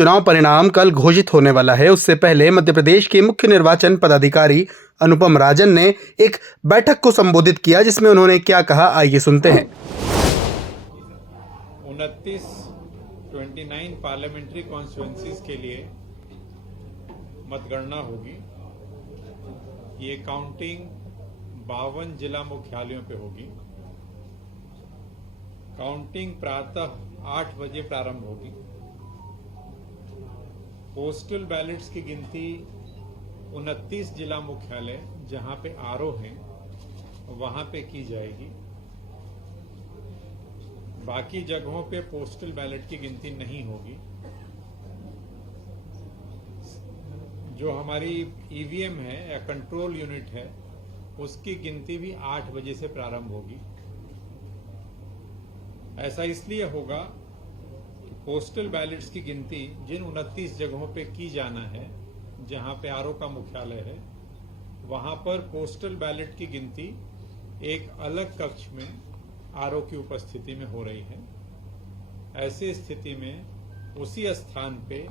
चुनाव परिणाम कल घोषित होने वाला है। उससे पहले मध्य प्रदेश के मुख्य निर्वाचन पदाधिकारी अनुपम राजन ने एक बैठक को संबोधित किया, जिसमें उन्होंने क्या कहा, आइए सुनते हैं। 29 पार्लियामेंट्री कॉन्स्टिट्यूएंसीज के लिए मतगणना होगी। ये काउंटिंग 52 जिला मुख्यालयों पे होगी। काउंटिंग प्रातः 8 बजे प्रारंभ होगी। पोस्टल बैलेट्स की गिनती 29 जिला मुख्यालय जहां पे आरओ हैं वहां पे की जाएगी। बाकी जगहों पे पोस्टल बैलेट की गिनती नहीं होगी। जो हमारी ईवीएम है या कंट्रोल यूनिट है उसकी गिनती भी 8 बजे से प्रारंभ होगी। ऐसा इसलिए होगा कि पोस्टल बैलेट्स की गिनती जिन 29 जगहों पे की जाना है जहां पे आरओ का मुख्यालय है वहां पर पोस्टल बैलेट की गिनती एक अलग कक्ष में आरओ की उपस्थिति में हो रही है। ऐसी स्थिति में उसी स्थान पे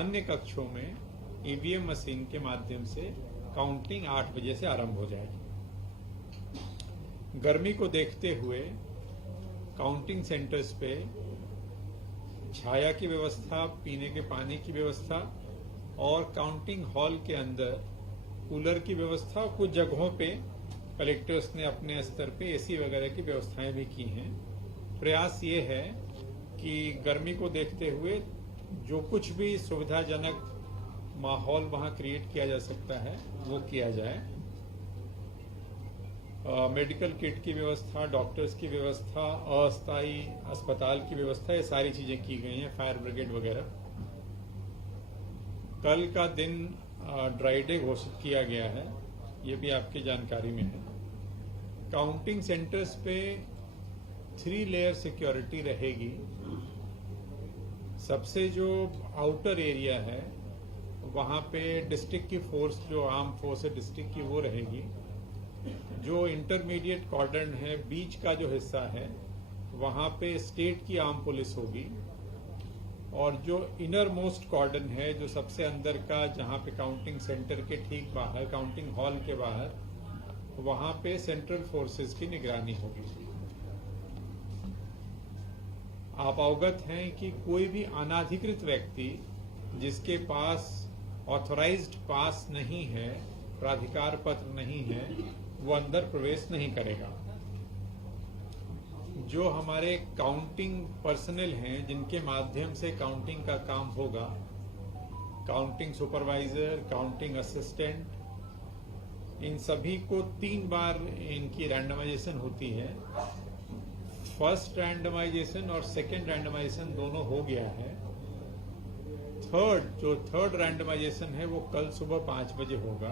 अन्य कक्षों में ईवीएम मशीन के माध्यम से काउंटिंग 8 बजे से आरंभ हो जाएगी। गर्मी को देखते हुए काउंटिंग सेंटर्स पे छाया की व्यवस्था, पीने के पानी की व्यवस्था और काउंटिंग हॉल के अंदर कूलर की व्यवस्था, कुछ जगहों पे कलेक्टर्स ने अपने स्तर पे एसी वगैरह की व्यवस्थाएं भी की हैं। प्रयास ये है कि गर्मी को देखते हुए जो कुछ भी सुविधाजनक माहौल वहां क्रिएट किया जा सकता है वो किया जाए। मेडिकल किट की व्यवस्था, डॉक्टर्स की व्यवस्था, अस्थायी अस्पताल की व्यवस्था, ये सारी चीजें की गई हैं, फायर ब्रिगेड वगैरह। कल का दिन ड्राई डे घोषित किया गया है, ये भी आपकी जानकारी में है। काउंटिंग सेंटर्स पे 3 लेयर सिक्योरिटी रहेगी। सबसे जो आउटर एरिया है वहां पे डिस्ट्रिक्ट की फोर्स, जो आर्म फोर्स है डिस्ट्रिक्ट की, वो रहेगी। जो इंटरमीडिएट कॉर्डन है, बीच का जो हिस्सा है, वहां पे स्टेट की आर्म पुलिस होगी। और जो इनर मोस्ट कॉर्डन है, जो सबसे अंदर का, जहां पे काउंटिंग सेंटर के ठीक बाहर, काउंटिंग हॉल के बाहर, वहां पे सेंट्रल फोर्सेस की निगरानी होगी। आप अवगत हैं कि कोई भी अनाधिकृत व्यक्ति जिसके पास ऑथराइज्ड पास नहीं है, प्राधिकार पत्र नहीं है, वो अंदर प्रवेश नहीं करेगा। जो हमारे काउंटिंग पर्सनल हैं जिनके माध्यम से काउंटिंग का काम होगा, काउंटिंग सुपरवाइजर, काउंटिंग असिस्टेंट, इन सभी को 3 बार इनकी रैंडमाइजेशन होती है। फर्स्ट रैंडमाइजेशन और सेकेंड रैंडमाइजेशन दोनों हो गया है। थर्ड रैंडमाइजेशन है वो कल सुबह 5 बजे होगा।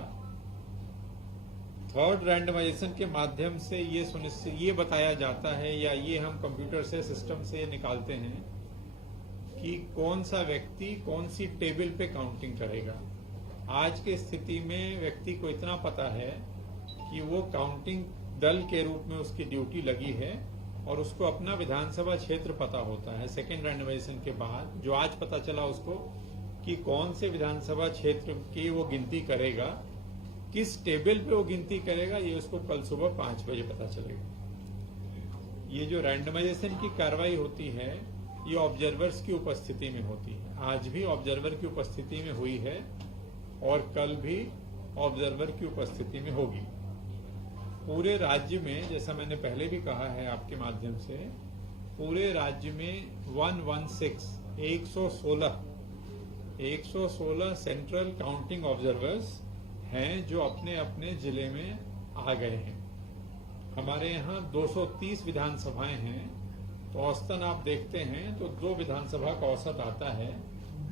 थर्ड रैंडमाइजेशन के माध्यम से ये बताया जाता है, या ये हम कंप्यूटर से, सिस्टम से ये निकालते हैं कि कौन सा व्यक्ति कौन सी टेबल पे काउंटिंग करेगा। आज की स्थिति में व्यक्ति को इतना पता है कि वो काउंटिंग दल के रूप में उसकी ड्यूटी लगी है और उसको अपना विधानसभा क्षेत्र पता होता है। सेकेंड रैंडमाइजेशन के बाद जो आज पता चला उसको कि कौन से विधानसभा क्षेत्र की वो गिनती करेगा, किस टेबल पे वो गिनती करेगा, ये उसको कल सुबह 5 बजे पता चलेगा। ये जो रैंडमाइजेशन की कार्रवाई होती है ये ऑब्जर्वर्स की उपस्थिति में होती है। आज भी ऑब्जर्वर की उपस्थिति में हुई है और कल भी ऑब्जर्वर की उपस्थिति में होगी। पूरे राज्य में, जैसा मैंने पहले भी कहा है आपके माध्यम से, पूरे राज्य में 116 सेंट्रल काउंटिंग ऑब्जर्वर्स हैं जो अपने अपने जिले में आ गए हैं। हमारे यहाँ 230 विधानसभाएं हैं, तो औसतन आप देखते हैं तो 2 विधानसभा का औसत आता है।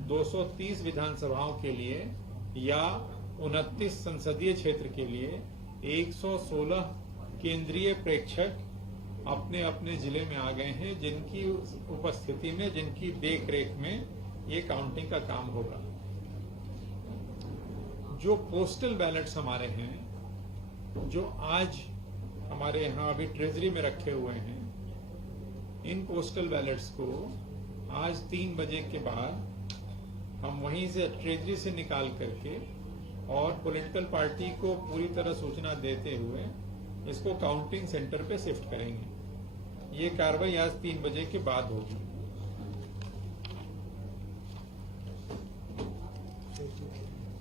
230 विधानसभाओं के लिए या 29 संसदीय क्षेत्र के लिए 116 केंद्रीय प्रेक्षक अपने अपने जिले में आ गए हैं, जिनकी उपस्थिति में, जिनकी देखरेख में ये काउंटिंग का काम होगा। जो पोस्टल बैलेट्स हमारे हैं, जो आज हमारे यहाँ अभी ट्रेजरी में रखे हुए हैं, इन पोस्टल बैलेट्स को आज 3 बजे के बाद वहीं से ट्रेजरी से निकाल करके और पॉलिटिकल पार्टी को पूरी तरह सूचना देते हुए इसको काउंटिंग सेंटर पे शिफ्ट करेंगे। ये कार्रवाई आज 3 बजे के बाद होगी।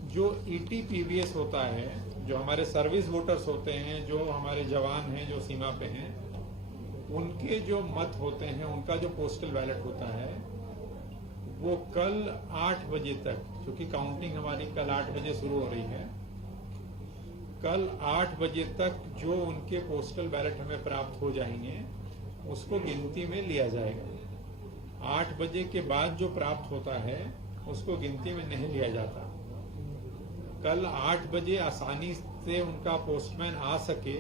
जो ईटीपीवीएस होता है, जो हमारे सर्विस वोटर्स होते हैं, जो हमारे जवान हैं जो सीमा पे हैं, उनके जो मत होते हैं, उनका जो पोस्टल बैलेट होता है, वो कल 8 बजे तक, क्योंकि काउंटिंग हमारी कल 8 बजे शुरू हो रही है, कल 8 बजे तक जो उनके पोस्टल बैलेट हमें प्राप्त हो जाएंगे उसको गिनती में लिया जाएगा। 8 बजे के बाद जो प्राप्त होता है उसको गिनती में नहीं लिया जाता। कल 8 बजे आसानी से उनका पोस्टमैन आ सके,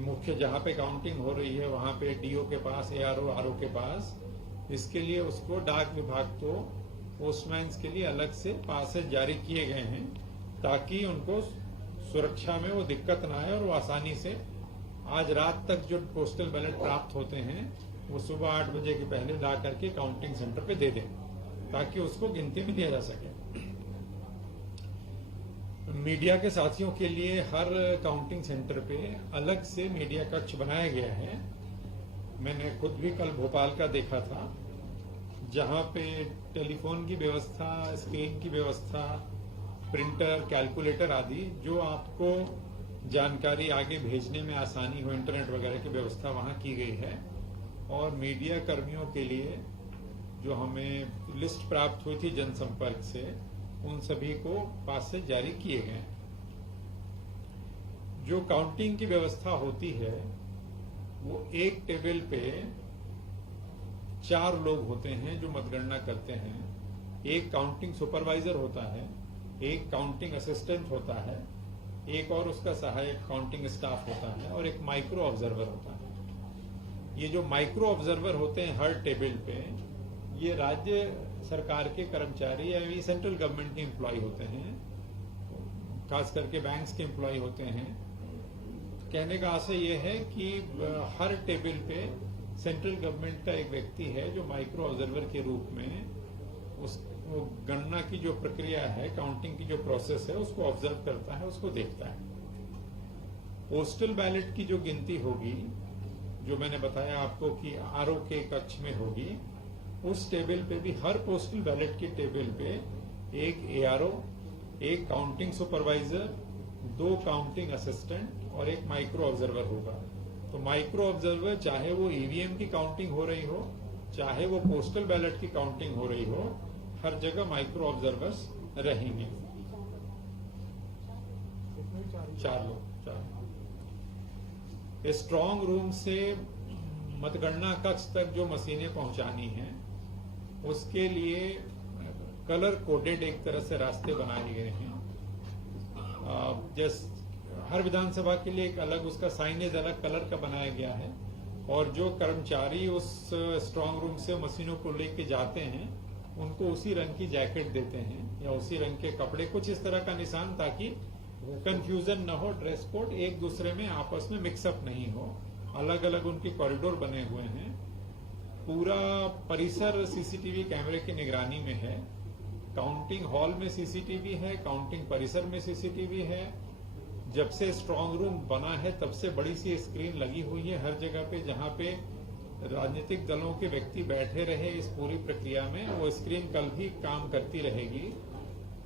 मुख्य जहां पे काउंटिंग हो रही है वहां पे डीओ के पास, एआरओ, आरओ के पास, इसके लिए उसको डाक विभाग को पोस्टमैन के लिए अलग से पासेज जारी किए गए हैं ताकि उनको सुरक्षा में वो दिक्कत ना आए और वो आसानी से आज रात तक जो पोस्टल बैलेट प्राप्त होते हैं वो सुबह 8 बजे के पहले ला करके काउंटिंग सेंटर पे दे दें ताकि उसको गिनती में लिया जा सके। मीडिया के साथियों के लिए हर काउंटिंग सेंटर पे अलग से मीडिया कक्ष बनाया गया है। मैंने खुद भी कल भोपाल का देखा था, जहां पे टेलीफोन की व्यवस्था, स्क्रीन की व्यवस्था, प्रिंटर, कैलकुलेटर आदि जो आपको जानकारी आगे भेजने में आसानी हो, इंटरनेट वगैरह की व्यवस्था वहां की गई है। और मीडिया कर्मियों के लिए जो हमें लिस्ट प्राप्त हुई थी जनसंपर्क से, उन सभी को पासेज जारी किए गए। जो काउंटिंग की व्यवस्था होती है वो एक टेबल पे 4 लोग होते हैं जो मतगणना करते हैं। एक काउंटिंग सुपरवाइजर होता है, एक काउंटिंग असिस्टेंट होता है, एक और उसका सहायक काउंटिंग स्टाफ होता है और एक माइक्रो ऑब्जर्वर होता है। ये जो माइक्रो ऑब्जर्वर होते हैं हर टेबल पे, ये राज्य सरकार के कर्मचारी या सेंट्रल गवर्नमेंट के एम्प्लॉय होते हैं, खास करके बैंक्स के एम्प्लॉय होते हैं। कहने का आशय ये है कि हर टेबल पे सेंट्रल गवर्नमेंट का एक व्यक्ति है जो माइक्रो ऑब्जर्वर के रूप में उस गणना की जो प्रक्रिया है, काउंटिंग की जो प्रोसेस है, उसको ऑब्जर्व करता है, उसको देखता है। पोस्टल बैलेट की जो गिनती होगी, जो मैंने बताया आपको कि आरओ के कक्ष में होगी, उस टेबल पे भी हर पोस्टल बैलेट की टेबल पे एक एआरओ, एक काउंटिंग सुपरवाइजर, 2 काउंटिंग असिस्टेंट और एक माइक्रो ऑब्जर्वर होगा। तो माइक्रो ऑब्जर्वर चाहे वो ईवीएम की काउंटिंग हो रही हो, चाहे वो पोस्टल बैलेट की काउंटिंग हो रही हो, हर जगह माइक्रो ऑब्जर्वर्स रहेंगे। 4 लोग। स्ट्रांग रूम से मतगणना कक्ष तक जो मशीनें पहुंचानी हैं उसके लिए कलर कोडेड एक तरह से रास्ते बनाए गए हैं। हर विधानसभा के लिए एक अलग उसका साइनेज अलग कलर का बनाया गया है और जो कर्मचारी उस स्ट्रांग रूम से मशीनों को लेके जाते हैं उनको उसी रंग की जैकेट देते हैं या उसी रंग के कपड़े, कुछ इस तरह का निशान, ताकि कंफ्यूजन न हो, ड्रेस कोड एक दूसरे में आपस में मिक्सअप नहीं हो। अलग अलग उनके कॉरिडोर बने हुए हैं। पूरा परिसर सीसीटीवी कैमरे की निगरानी में है। काउंटिंग हॉल में सीसीटीवी है, काउंटिंग परिसर में सीसीटीवी है। जब से स्ट्रांग रूम बना है तब से बड़ी सी स्क्रीन लगी हुई है हर जगह पे, जहां पे राजनीतिक दलों के व्यक्ति बैठे रहे इस पूरी प्रक्रिया में, वो स्क्रीन कल भी काम करती रहेगी।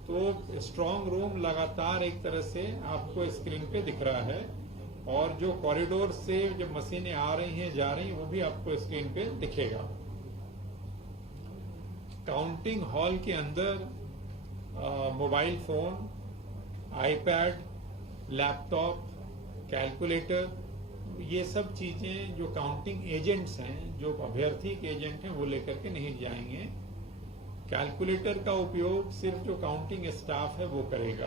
तो स्ट्रांग रूम लगातार एक तरह से आपको स्क्रीन पे दिख रहा है और जो कॉरिडोर से जब मशीनें आ रही हैं, जा रही हैं, वो भी आपको स्क्रीन पे दिखेगा। काउंटिंग हॉल के अंदर mobile phone, iPad, laptop, calculator, ये सब चीजें जो काउंटिंग एजेंट्स हैं, जो अभ्यर्थी के एजेंट हैं, वो लेकर के नहीं जाएंगे। कैलकुलेटर का उपयोग सिर्फ जो काउंटिंग स्टाफ है वो करेगा।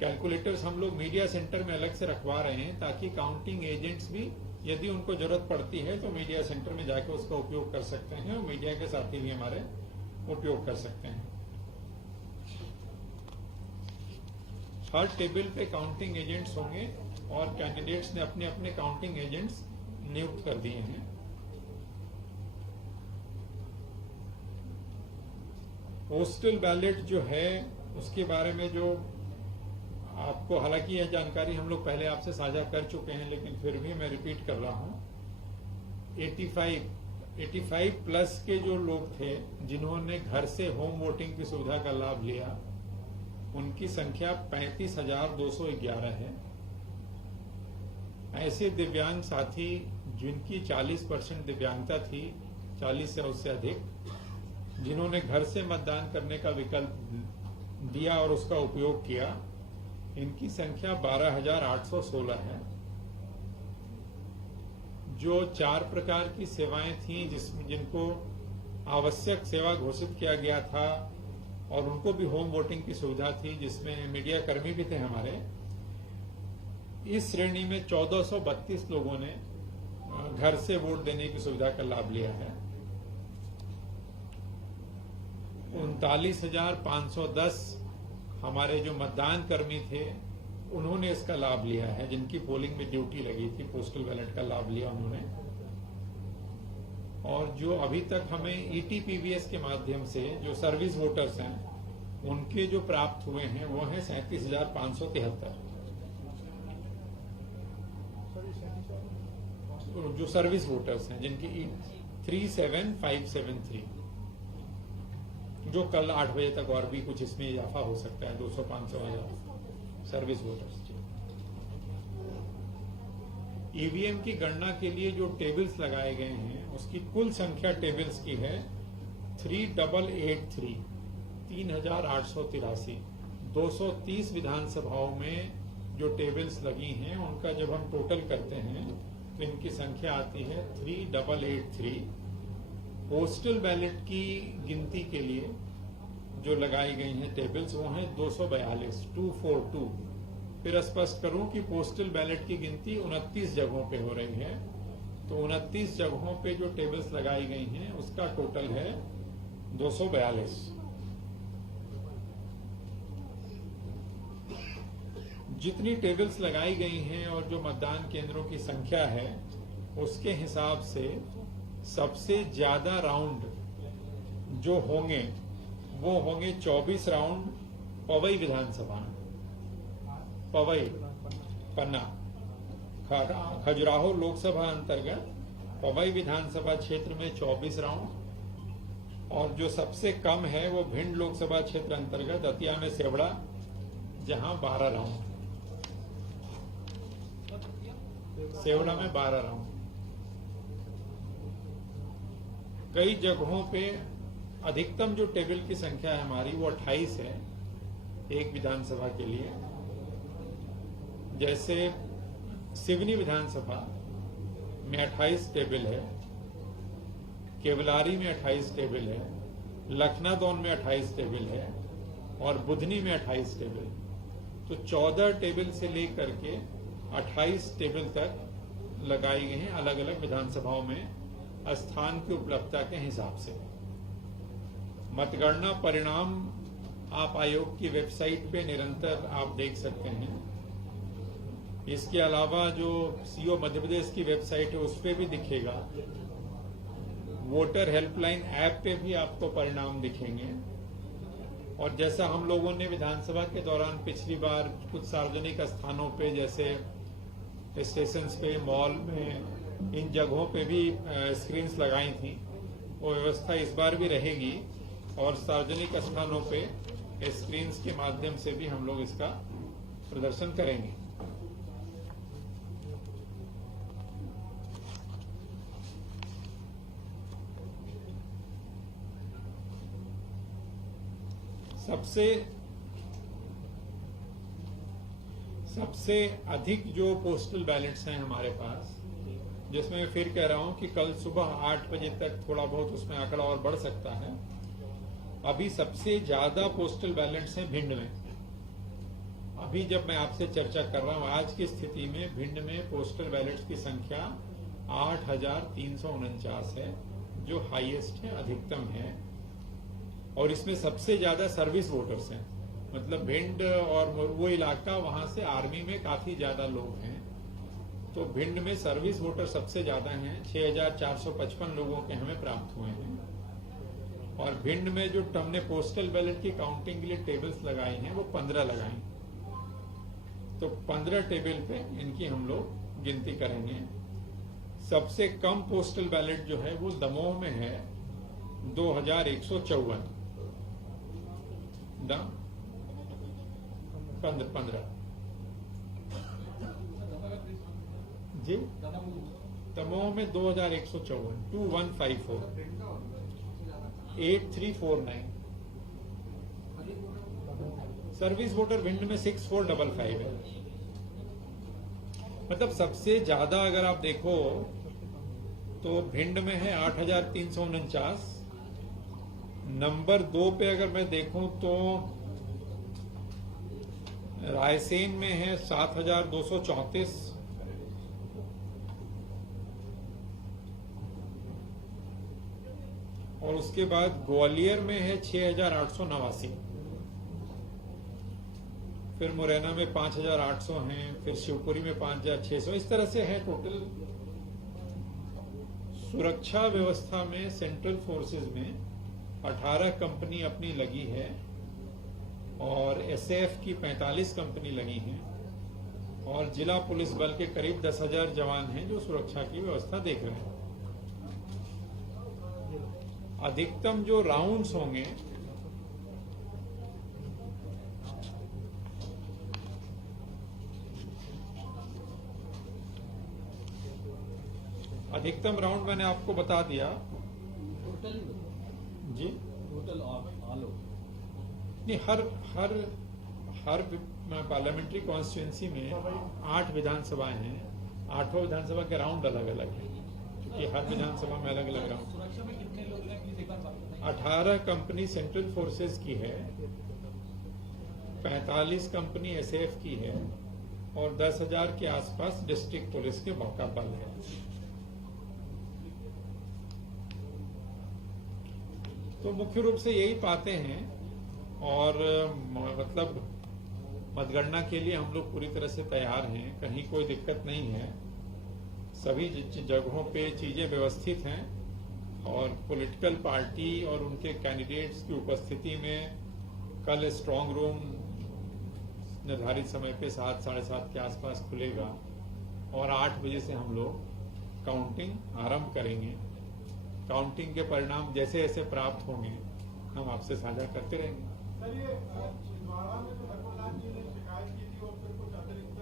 कैलकुलेटर्स हम लोग मीडिया सेंटर में अलग से रखवा रहे हैं ताकि काउंटिंग एजेंट्स भी यदि उनको जरूरत पड़ती है तो मीडिया सेंटर में जाकर उसका उपयोग कर सकते हैं और मीडिया के साथी भी हमारे उपयोग कर सकते हैं। हर टेबल पे काउंटिंग एजेंट्स होंगे और कैंडिडेट्स ने अपने अपने काउंटिंग एजेंट्स नियुक्त कर दिए हैं। पोस्टल बैलेट जो है उसके बारे में जो आपको, हालांकि यह जानकारी हम लोग पहले आपसे साझा कर चुके हैं, लेकिन फिर भी मैं रिपीट कर रहा हूं। 85 प्लस के जो लोग थे जिन्होंने घर से होम वोटिंग की सुविधा का लाभ लिया, उनकी संख्या 35,211 है। ऐसे दिव्यांग साथी जिनकी 40% दिव्यांगता थी, 40 से उससे अधिक, जिन्होंने घर से मतदान करने का विकल्प दिया और उसका उपयोग किया, इनकी संख्या 12,816 है। जो 4 प्रकार की सेवाएं थी जिनको आवश्यक सेवा घोषित किया गया था और उनको भी होम वोटिंग की सुविधा थी, जिसमें मीडिया कर्मी भी थे हमारे, इस श्रेणी में 1432 लोगों ने घर से वोट देने की सुविधा का लाभ लिया है। 39,510 हमारे जो मतदान कर्मी थे उन्होंने इसका लाभ लिया है, जिनकी पोलिंग में ड्यूटी लगी थी, पोस्टल बैलेट का लाभ लिया उन्होंने। और जो अभी तक हमें ईटीपीवीएस के माध्यम से जो सर्विस वोटर्स हैं उनके जो प्राप्त हुए हैं वो हैं 37,573। जो सर्विस वोटर्स हैं जिनकी 37573, जो कल 8 बजे तक और भी कुछ इसमें इजाफा हो सकता है, 200-500 सर्विस वोटर्स। ईवीएम की गणना के लिए जो टेबल्स लगाए गए हैं उसकी कुल संख्या टेबल्स की है 3883, 3883। 230 विधानसभाओं में जो टेबल्स लगी हैं उनका जब हम टोटल करते हैं तो इनकी संख्या आती है 3883। पोस्टल बैलेट की गिनती के लिए जो लगाई गई हैं टेबल्स वो हैं 242। फिर स्पष्ट करूं कि पोस्टल बैलेट की गिनती 29 जगहों पे हो रही है, तो 29 जगहों पे जो टेबल्स लगाई गई हैं उसका टोटल है 242। जितनी टेबल्स लगाई गई हैं और जो मतदान केंद्रों की संख्या है उसके हिसाब से सबसे ज्यादा राउंड जो होंगे वो होंगे 24 राउंड पवई विधानसभा, पवई, पन्ना, खजुराहो लोकसभा अंतर्गत पवई विधानसभा क्षेत्र में 24 राउंड, और जो सबसे कम है वो भिंड लोकसभा क्षेत्र अंतर्गत दतिया में सेवड़ा, जहां 12 राउंड, सेवड़ा में 12 राउंड। कई जगहों पे अधिकतम जो टेबल की संख्या है हमारी वो 28 है एक विधानसभा के लिए। जैसे सिवनी विधानसभा में 28 टेबल है, केवलारी में 28 टेबल है, लखनादौन में 28 टेबल है और बुधनी में 28 टेबल। तो 14 टेबल से लेकर के 28 टेबल तक लगाई गई हैं अलग अलग विधानसभाओं में स्थान की उपलब्धता के हिसाब से। मतगणना परिणाम आप आयोग की वेबसाइट पे निरंतर आप देख सकते हैं। इसके अलावा जो सीओ मध्य प्रदेश की वेबसाइट है उस पे भी दिखेगा। वोटर हेल्पलाइन ऐप पे भी आपको परिणाम दिखेंगे। और जैसा हम लोगों ने विधानसभा के दौरान पिछली बार कुछ सार्वजनिक स्थानों पे जैसे स्टेशन पे, मॉल में, इन जगहों पे भी स्क्रीन्स लगाई थी, वो व्यवस्था इस बार भी रहेगी और सार्वजनिक स्थानों पे स्क्रीन्स के माध्यम से भी हम लोग इसका प्रदर्शन करेंगे। सबसे अधिक जो पोस्टल बैलेट्स हैं हमारे पास, जिसमें मैं फिर कह रहा हूं कि कल सुबह 8 बजे तक थोड़ा बहुत उसमें आंकड़ा और बढ़ सकता है। अभी सबसे ज्यादा पोस्टल बैलेट्स हैं भिंड में। अभी जब मैं आपसे चर्चा कर रहा हूं आज की स्थिति में भिंड में पोस्टल बैलेट्स की संख्या 8,349 है, जो हाईएस्ट है, अधिकतम है। और इसमें सबसे ज्यादा सर्विस वोटर्स हैं, मतलब भिंड और वो इलाका, वहां से आर्मी में काफी ज्यादा लोग हैं, तो भिंड में सर्विस वोटर सबसे ज्यादा हैं। 6,455 लोगों के हमें प्राप्त हुए हैं। और भिंड में जो हमने पोस्टल बैलेट की काउंटिंग के लिए टेबल्स लगाई हैं वो 15 लगाई, तो 15 टेबल पे इनकी हम लोग गिनती करेंगे। सबसे कम पोस्टल बैलेट जो है वो दमोह में है 2154 15 जी, दमोह में 2154 2154 8349। सर्विस वोटर भिंड में 6455 है। मतलब सबसे ज्यादा अगर आप देखो तो भिंड में है 8349। नंबर 2 पे अगर मैं देखूं तो रायसेन में है 7234। और उसके बाद ग्वालियर में है 6889। फिर मुरैना में 5800 हैं, फिर शिवपुरी में 5600। इस तरह से है टोटल। सुरक्षा व्यवस्था में सेंट्रल फोर्सेस में 18 कंपनी अपनी लगी है और एसएएफ की 45 कंपनी लगी हैं और जिला पुलिस बल के करीब 10,000 जवान हैं जो सुरक्षा की व्यवस्था देख रहे हैं। अधिकतम जो राउंड्स होंगे अधिकतम राउंड मैंने आपको बता दिया। टोटल जी टोटल ऑल नहीं, हर पार्लियामेंट्री कॉन्स्टिट्यूंसी में 8 विधानसभाएं हैं। 8 विधानसभा के राउंड अलग अलग हैं क्योंकि हर विधानसभा में अलग अलग राउंड। सुरक्षा में कितने लोग हैं प्लीज एक बार बात बताइए। 18 कंपनी सेंट्रल फोर्सेस की है, 45 कंपनी एसएएफ की है और 10,000 के आसपास डिस्ट्रिक्ट पुलिस के मौका बल है। तो मुख्य रूप से यही पाते हैं और मतलब मतगणना के लिए हम लोग पूरी तरह से तैयार हैं, कहीं कोई दिक्कत नहीं है। सभी जगहों पे चीजें व्यवस्थित हैं और पॉलिटिकल पार्टी और उनके कैंडिडेट्स की उपस्थिति में कल स्ट्रांग रूम निर्धारित समय पे 7 साढ़े 7 के आसपास खुलेगा और 8 बजे से हम लोग काउंटिंग आरंभ करेंगे। काउंटिंग के परिणाम जैसे जैसे प्राप्त होंगे हम आपसे साझा करते रहेंगे। सर, ये छिंदवाड़ा में तो धर्मलाल जी ने शिकायत की थी और फिर कुछ अतिरिक्त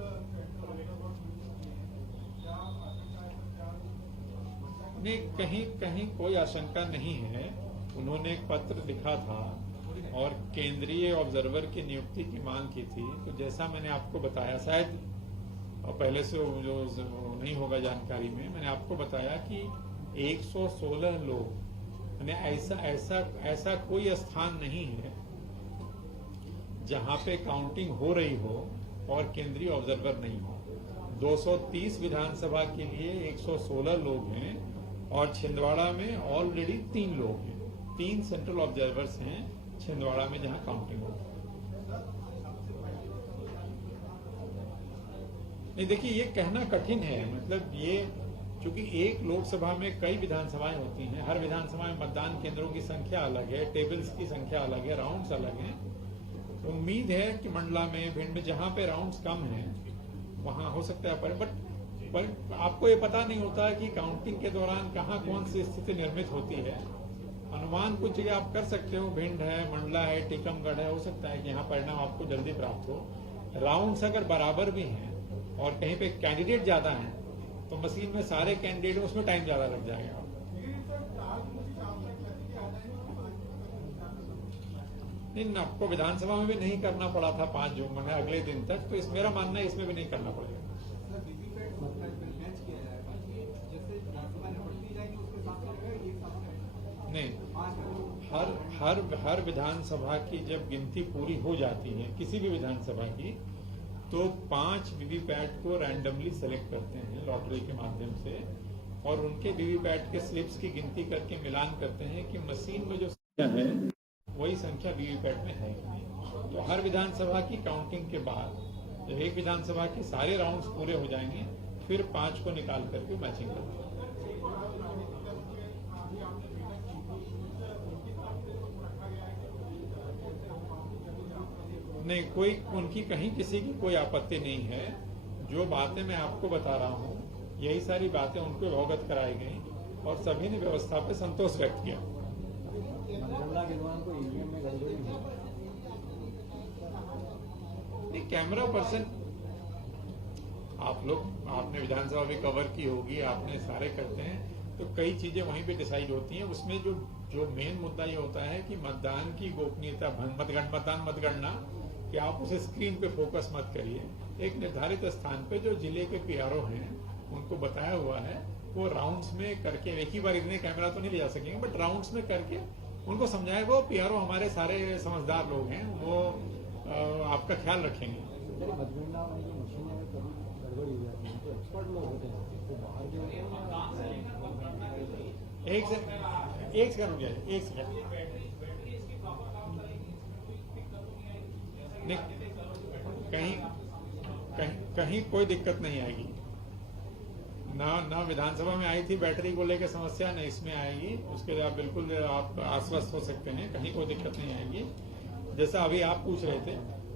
नहीं, कहीं कोई आशंका नहीं है। उन्होंने एक पत्र लिखा था और केंद्रीय ऑब्जर्वर की नियुक्ति की मांग की थी। तो जैसा मैंने आपको बताया, शायद पहले से जो नहीं होगा जानकारी में, मैंने आपको बताया कि 116 लोग, ऐसा कोई स्थान नहीं है जहां पे काउंटिंग हो रही हो और केंद्रीय ऑब्जर्वर नहीं हो। 230 विधानसभा के लिए 116 लोग हैं और छिंदवाड़ा में ऑलरेडी 3 लोग हैं। 3 सेंट्रल ऑब्जर्वर्स हैं छिंदवाड़ा में जहां काउंटिंग हो। नहीं, देखिए ये कहना कठिन है। मतलब ये क्योंकि एक लोकसभा में कई विधानसभाएं होती हैं, हर विधानसभा में मतदान केंद्रों की संख्या अलग है, टेबल्स की संख्या अलग है, राउंड्स अलग हैं। उम्मीद है कि मंडला में, भिंड में जहां पे राउंड्स कम हैं वहां हो सकता है, पर आपको ये पता नहीं होता है कि काउंटिंग के दौरान कहां कौन सी स्थिति निर्मित होती है। अनुमान कुछ जगह आप कर सकते हो, भिंड है, मंडला है, टीकमगढ़ है, हो सकता है कि यहाँ परिणाम आपको जल्दी प्राप्त हो। राउंड्स अगर बराबर भी हैं और कहीं पे कैंडिडेट ज्यादा हैं तो मशीन में सारे कैंडिडेट, उसमें टाइम ज्यादा लग जाएगा। नहीं, आपको विधानसभा में भी नहीं करना पड़ा था 5 जून में, अगले दिन तक। तो मेरा मानना है इसमें भी नहीं करना पड़ेगा। नहीं, हर विधानसभा की जब गिनती पूरी हो जाती है किसी भी विधानसभा की, तो 5 वीवीपैट को रैंडमली सेलेक्ट करते हैं लॉटरी के माध्यम से और उनके वीवीपैट के स्लिप्स की गिनती करके मिलान करते हैं कि मशीन में जो संख्या है वही संख्या वीवीपैट में है कि नहीं। तो हर विधानसभा की काउंटिंग के बाद जब एक विधानसभा के सारे राउंड्स पूरे हो जाएंगे फिर 5 को निकाल करके मैचिंग करते हैं। नहीं, कोई उनकी कहीं किसी की कोई आपत्ति नहीं है। जो बातें मैं आपको बता रहा हूँ, यही सारी बातें उनको अवगत कराई गई और सभी ने व्यवस्था पे संतोष व्यक्त किया। मतगणना के दौरान कोई ईवीएम में गड़बड़ी नहीं हुई। नहीं, कैमरा पर्सन आपने विधानसभा भी कवर की होगी, आपने सारे करते हैं, तो कई चीजें वहीं पे डिसाइड होती हैं। उसमें जो मेन मुद्दा ये होता है कि मतदान की गोपनीयता मतगणना कि आप उसे स्क्रीन पे फोकस मत करिए। एक निर्धारित स्थान पे जो जिले के पीआरओ हैं उनको बताया हुआ है, वो राउंड्स में करके, एक ही बार इतने कैमरा तो नहीं ले जा सकेंगे, बट राउंड्स में करके उनको समझाएगा। वो पीआरओ हमारे सारे समझदार लोग हैं, वो आपका ख्याल रखेंगे। मतगणना में जो मशीनें में कभी गड़बड़ी हो जाती है, तो एक्सपर्ट लोग होते हैं, तो बाहर जो एक सेकंड रुक जाइए, एक सेकंड। कहीं कोई दिक्कत नहीं आएगी। ना विधानसभा में आई थी बैटरी को लेकर समस्या, न इसमें आएगी। उसके लिए आप बिल्कुल आप आश्वस्त हो सकते हैं, कहीं कोई दिक्कत नहीं आएगी। जैसा अभी आप पूछ रहे थे,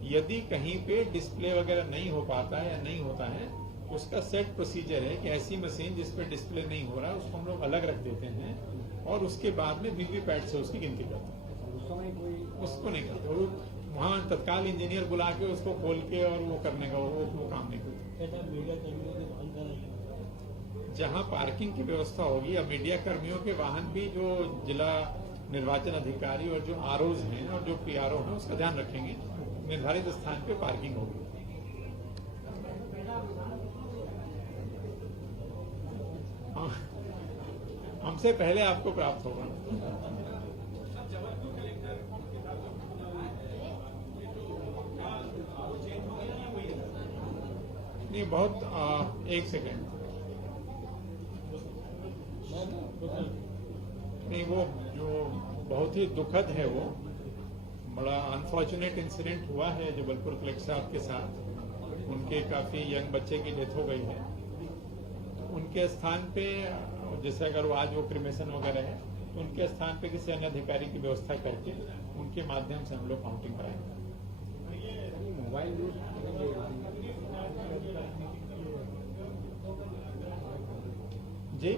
यदि कहीं पे डिस्प्ले वगैरह नहीं हो पाता है या नहीं होता है, उसका सेट प्रोसीजर है कि ऐसी मशीन जिस पे डिस्प्ले नहीं हो रहा है उसको हम लोग अलग रख देते हैं और उसके बाद में वीवीपैट से उसकी गिनती करते हैं। उसको नहीं करते, वो वहाँ तत्काल इंजीनियर बुला के उसको खोल के और वो करने का वो काम नहीं करते। जहाँ पार्किंग की व्यवस्था होगी या मीडिया कर्मियों के वाहन भी, जो जिला निर्वाचन अधिकारी और जो आरओज हैं और जो पीआरओ हैं उसका ध्यान रखेंगे, निर्धारित स्थान पे पार्किंग होगी। हमसे पहले आपको प्राप्त होगा। नहीं, बहुत एक सेकेंड। नहीं, वो जो बहुत ही दुखद है, वो बड़ा अनफॉर्चुनेट इंसिडेंट हुआ है जबलपुर कलेक्टर साहब के साथ। उनके काफी यंग बच्चे की डेथ हो गई है। उनके स्थान पे, जैसे अगर वो आज वो क्रिमेशन वगैरह है, तो उनके स्थान पे किसी अन्य अधिकारी की व्यवस्था करके उनके माध्यम से हम लोग काउंटिंग कराएंगे। मोबाइल जी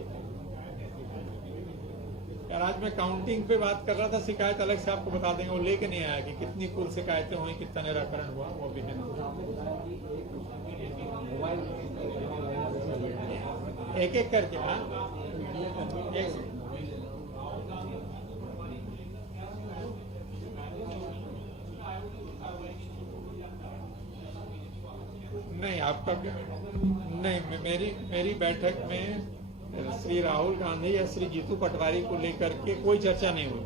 यार, आज मैं काउंटिंग पे बात कर रहा था, शिकायत अलग से आपको बता देंगे। वो लेके नहीं आया कि कितनी कुल शिकायतें हुई, कितना निराकरण हुआ, वो भी है ना। एक एक करके। हाँ, नहीं, आपका नहीं, मेरी बैठक में श्री राहुल गांधी या श्री जीतू पटवारी को लेकर के कोई चर्चा नहीं हुई।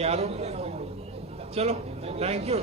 यारो, चलो, थैंक यू।